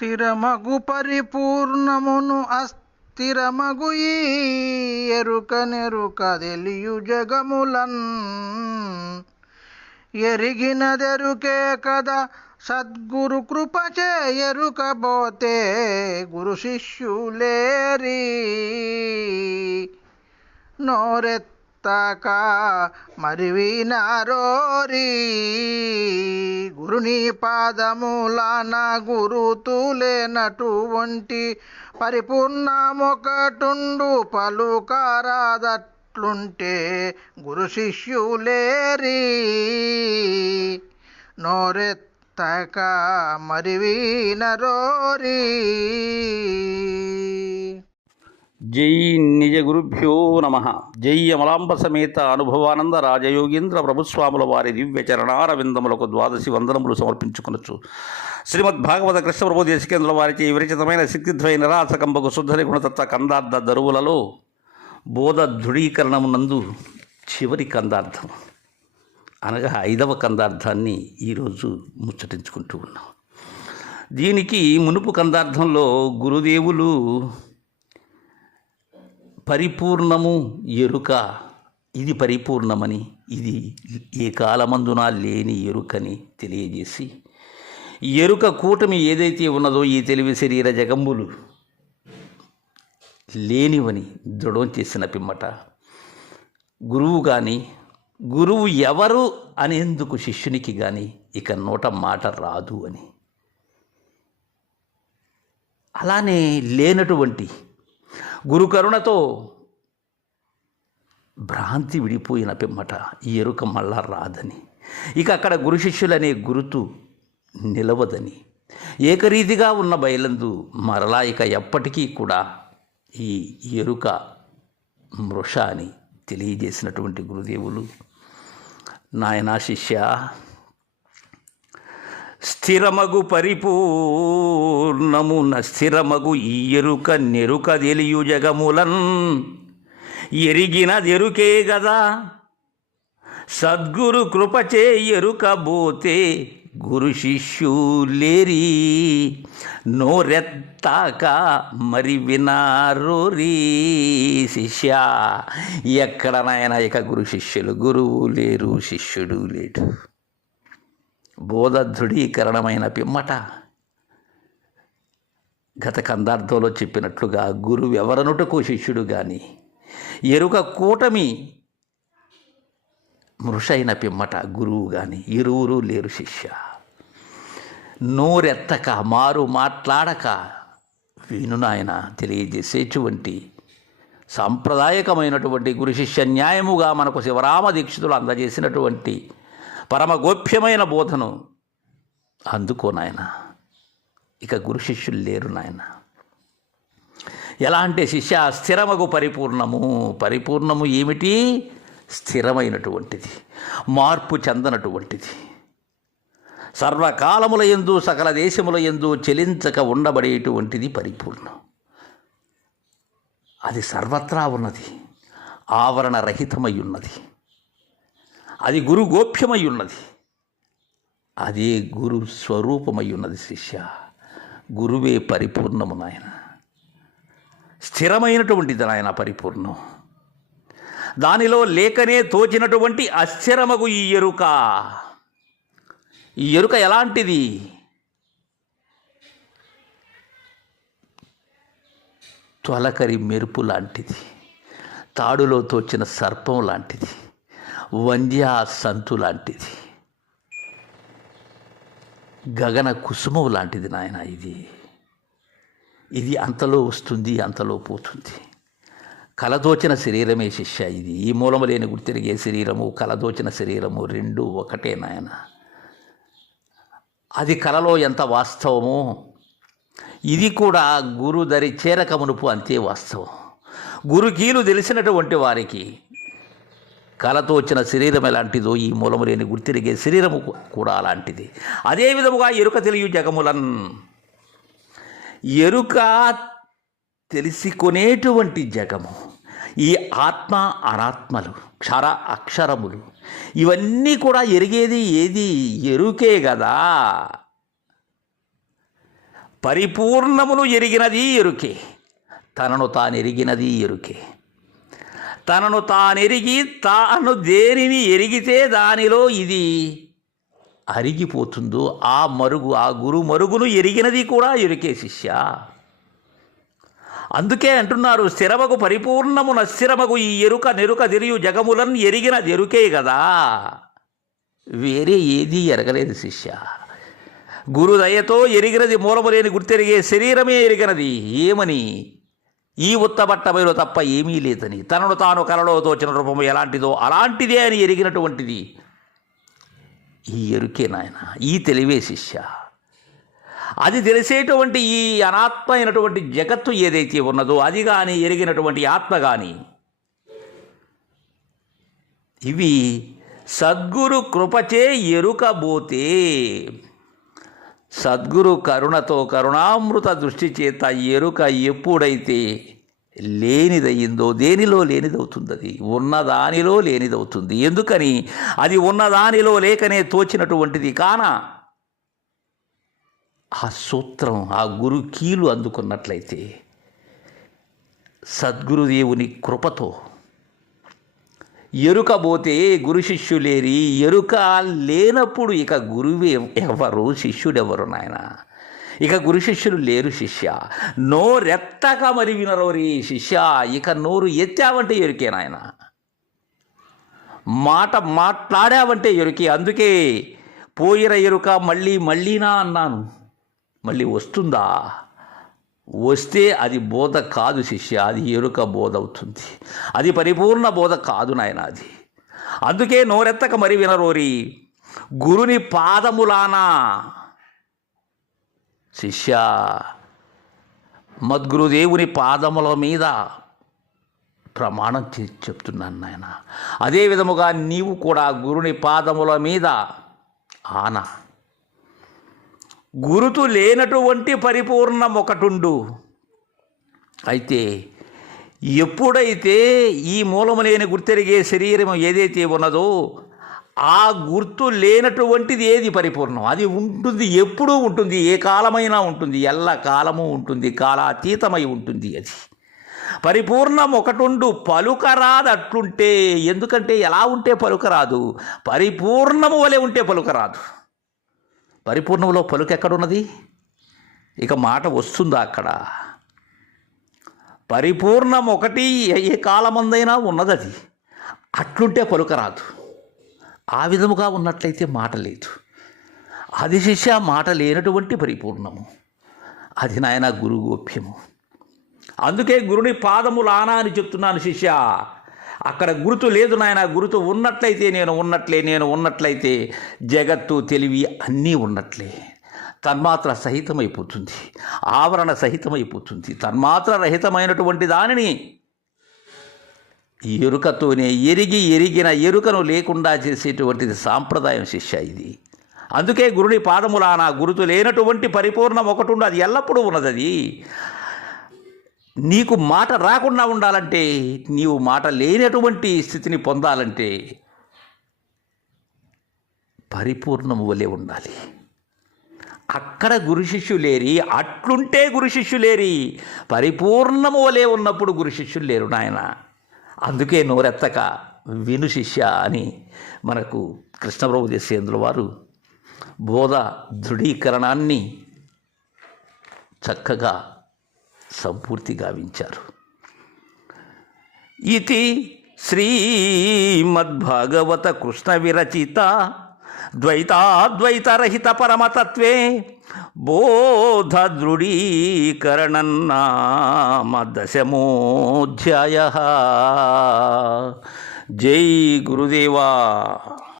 స్థిరమగు పరిపూర్ణమును అస్థిరమగు ఈ ఎరుక నెరుక తెలియు జగములన్. ఎరిగినదెరుకే కదా సద్గురు కృపచే ఎరుకబోతే గురు శిష్యులేరి. నోరెత్ మరి వినారోరి గురుని పాదములాన గురుతులేనటువంటి పరిపూర్ణమొకటుండు పలుకారాదట్లుంటే గురు శిష్యులేరి. నోరెత్తక మరి వినరోరి జై నిజ గురుభ్యో నమ. జై అమలాంబ సమేత అనుభవానంద రాజయోగీంద్ర ప్రభుస్వాముల వారి దివ్య చరణారవిందములకు ద్వాదశి వందనములు సమర్పించుకొనొచ్చు. శ్రీమద్ భాగవత కృష్ణ ప్రభు దేశకేంద్రుల వారిచే విరచితమైన శక్తిద్వయ నిరాసకంబకు శుద్ధరి గుణతత్వ కందార్థ దరువులలో బోధ దృఢీకరణమునందు చివరి కందార్థం. అనగా ఐదవ కందార్థాన్ని ఈరోజు ముచ్చటించుకుంటూ ఉన్నాం. దీనికి మునుపు కందార్థంలో గురుదేవులు పరిపూర్ణము ఎరుక. ఇది పరిపూర్ణమని ఇది ఏ కాలమందున లేని ఎరుకని తెలియజేసి ఎరుక కూటమి ఏదైతే ఉన్నదో ఈ తెలివి శరీర జగంబులు లేనివని దృఢం చేసిన పిమ్మట గురువు కానీ గురువు ఎవరు అనేందుకు శిష్యునికి కానీ ఇక నోట మాట రాదు అని. అలానే లేనటువంటి గురుకరుణతో భ్రాంతి విడిపోయిన పిమ్మట ఈ ఎరుక మళ్ళా రాదని. ఇక అక్కడ గురు శిష్యులనే గురుతు నిలవదని. ఏకరీతిగా ఉన్న బయలందు మరలా ఇక ఎప్పటికీ కూడా ఈ ఎరుక మృష అని తెలియజేసినటువంటి గురుదేవులు. నాయనా శిష్య స్థిరమగు పరిపూర్ణమున స్థిరమగు ఈ ఎరుక నెరుక తెలియు జగములన్. ఎరిగినదెరుకే గదా. సద్గురు కృపచే ఎరుకబోతే గురు శిష్యులేరి నోరెత్తాక మరి వినారోరీ శిష్య. ఎక్కడ ఇక గురు శిష్యులు గురువు లేరు శిష్యుడు లేడు. బోధ దృఢీకరణమైన పిమ్మట. గత కందార్థంలో చెప్పినట్లుగా గురువు ఎవరనుటకు శిష్యుడు కానీ ఎరుక కూటమి మృషైన పిమ్మట గురువు కానీ ఇరువురు లేరు శిష్య. నోరెత్తక మారు మాట్లాడక విను నాయన తెలియజేసేటువంటి సాంప్రదాయకమైనటువంటి గురు శిష్య న్యాయముగా మనకు శివరామ దీక్షితులు అందజేసినటువంటి పరమ గోప్యమైన బోధను. అందుకో నాయన ఇక గురు శిష్యులు లేరు నాయన. ఎలా అంటే శిష్య స్థిరమగు పరిపూర్ణము. పరిపూర్ణము ఏమిటి? స్థిరమైనటువంటిది. మార్పు చెందనటువంటిది. సర్వకాలముల ఎందు సకల దేశముల ఎందు చెలించక ఉండబడేటువంటిది పరిపూర్ణం. అది సర్వత్రా ఉన్నది. ఆవరణ రహితమై ఉన్నది. అది గురు గోప్యమై ఉన్నది అదే గురు స్వరూపమై ఉన్నది శిష్య. గురువే పరిపూర్ణము నాయన. స్థిరమైనటువంటిది నాయన పరిపూర్ణం. దానిలో లేకనే తోచినటువంటి అస్థిరమగు ఈ ఎరుక. ఈ ఎరుక ఎలాంటిది? తొలకరి మెరుపు లాంటిది. తాడులో తోచిన సర్పం లాంటిది. వంద్యా సంతు లాంటిది. గగన కుసుమం లాంటిది నాయన ఇది. ఇది అంతలో వస్తుంది అంతలో పోతుంది. కలదోచిన శరీరమే శిష్య ఇది. ఈ మూలము లేని గుర్తిరిగే శరీరము కలదోచిన శరీరము రెండు ఒకటే నాయన. అది కలలో ఎంత వాస్తవమో ఇది కూడా గురు దరి చేరక మునుపు అంతే వాస్తవం. గురుకీలు తెలిసినటువంటి వారికి కళతో వచ్చిన శరీరం ఎలాంటిదో ఈ మూలము లేని గుర్తిరిగే శరీరము కూడా అలాంటిది. అదే విధముగా ఎరుక తెలియ జగములన్. ఎరుక తెలిసికొనేటువంటి జగము ఈ ఆత్మ అనాత్మలు క్షర అక్షరములు ఇవన్నీ కూడా ఎరిగేది ఏది? ఎరుకే కదా పరిపూర్ణమును ఎరిగినది ఎరుకే తనను తాను ఎరిగినది ఎరుకే. తనను తానెరిగి తాను దేనిని ఎరిగితే దానిలో ఇది అరిగిపోతుందో ఆ మరుగు ఆ గురు మరుగును ఎరిగినది కూడా ఎరుకే శిష్య. అందుకే అంటున్నారు స్థిరమగు పరిపూర్ణమున స్థిరమగు ఈ ఎరుక నెరుక తెలియు జగములను ఎరిగిన ఎరుకే కదా వేరే ఏదీ ఎరగలేదు శిష్య. గురుదయతో ఎరిగినది మూలము లేని గుర్తెరిగే శరీరమే ఎరిగినది. ఏమని? ఈ ఉత్తబట్టబయలు తప్ప ఏమీ లేదని తనను తాను కలలో తోచిన రూపము ఎలాంటిదో అలాంటిదే అని ఎరిగినటువంటిది. ఈ ఎరుకే నాయన ఈ తెలివే శిష్య. అది తెలిసేటువంటి ఈ అనాత్మ అయినటువంటి జగత్తు ఏదైతే ఉన్నదో అది కానీ ఎరిగినటువంటి ఆత్మ కానీ ఇవి సద్గురు కృపచే ఎరుకబోతే సద్గురు కరుణతో కరుణామృత దృష్టి చేత ఎరుక ఎప్పుడైతే లేనిదయ్యిందో దేనిలో లేనిదవుతుంది అది ఉన్నదానిలో లేనిదవుతుంది. ఎందుకని? అది ఉన్నదానిలో లేకనే తోచినటువంటిది కాన? ఆ సూత్రం ఆ గురు కీలు అందుకున్నట్లయితే సద్గురుదేవుని కృపతో ఎరుక పోతే గురు శిష్యులేరి ఎరుక లేనప్పుడు ఇక గురువే ఎవరు శిష్యుడెవరు నాయన? ఇక గురు శిష్యులు లేరు శిష్య. నోరెత్తక మరి వినరోరి శిష్య. ఇక నోరు ఎత్తావంటే ఎరుకే నాయన. మాట మాట్లాడావంటే ఎరుకే. అందుకే పోయిన ఎరుక మళ్ళీ మళ్ళీనా అన్నాను. మళ్ళీ వస్తుందా? వస్తే అది బోధ కాదు శిష్య అది ఎరుక బోధ అవుతుంది. అది పరిపూర్ణ బోధ కాదు నాయన అది. అందుకే నోరెత్తక మరి వినరోరి. గురుని పాదములానా. శిష్య మద్గురుదేవుని పాదముల మీద ప్రమాణం చేసి చెప్తున్నాను నాయన. అదే విధముగా నీవు కూడా గురుని పాదముల మీద ఆనా. గురుతు లేనటువంటి పరిపూర్ణం ఒకటుండు. అయితే ఎప్పుడైతే ఈ మూలము లేని గుర్తెరిగే శరీరం ఏదైతే ఉన్నదో ఆ గుర్తు లేనటువంటిది ఏది పరిపూర్ణం? అది ఉంటుంది ఎప్పుడూ ఉంటుంది ఏ కాలమైనా ఉంటుంది ఎల్ల కాలము ఉంటుంది కాలాతీతమై ఉంటుంది అది. పరిపూర్ణం ఒకటుండు పలుకరాదు అట్లుంటే ఎందుకంటే ఎలా ఉంటే పలుకరాదు? పరిపూర్ణము వలె ఉంటే పలుకరాదు. పరిపూర్ణంలో పలుకు ఎక్కడున్నది? ఇక మాట వస్తుందా అక్కడ? పరిపూర్ణం ఒకటి ఏ కాలమందైనా ఉన్నది అది అట్లుంటే పలుకరాదు ఆ విధముగా ఉన్నట్లయితే మాట లేదు. అది శిష్య మాట లేనటువంటి పరిపూర్ణము. అది నాయన గురుగోప్యము. అందుకే గురుని పాదము లానా అని చెప్తున్నాను శిష్య. అక్కడ గుర్తు లేదు నాయన గుర్తు ఉన్నట్లయితే నేను ఉన్నట్లే నేను ఉన్నట్లయితే జగత్తు తెలివి అన్నీ ఉన్నట్లే. తన్మాత్ర సహితమైపోతుంది. ఆవరణ సహితమైపోతుంది. తన్మాత్ర రహితమైనటువంటి దానిని ఎరుకతోనే ఎరిగి ఎరిగిన ఎరుకను లేకుండా చేసేటువంటిది సాంప్రదాయం శిష్య ఇది. అందుకే గురుని పాదములాన గురుతు లేనటువంటి పరిపూర్ణం ఒకటి ఉండదు. అది ఎల్లప్పుడూ ఉన్నది అది. నీకు మాట రాకుండా ఉండాలంటే నీవు మాట లేనటువంటి స్థితిని పొందాలంటే పరిపూర్ణము వలె ఉండాలి. అక్కడ గురు శిష్యులేరి అట్లుంటే గురు శిష్యులేరి పరిపూర్ణము వలె ఉన్నప్పుడు గురు శిష్యులు లేరు నాయన. అందుకే నోరెత్తక విను శిష్య అని మనకు కృష్ణప్రభు దేశేంద్రుల వారు బోధ దృఢీకరణాన్ని చక్కగా సంపూర్తి గావించారు. ఇది శ్రీమద్భాగవత కృష్ణ విరచిత ద్వైతాద్వైతరహిత పరమతత్వే బోధ దృఢీకరణన్నామ దశమోధ్యాయ. జై గురుదేవా.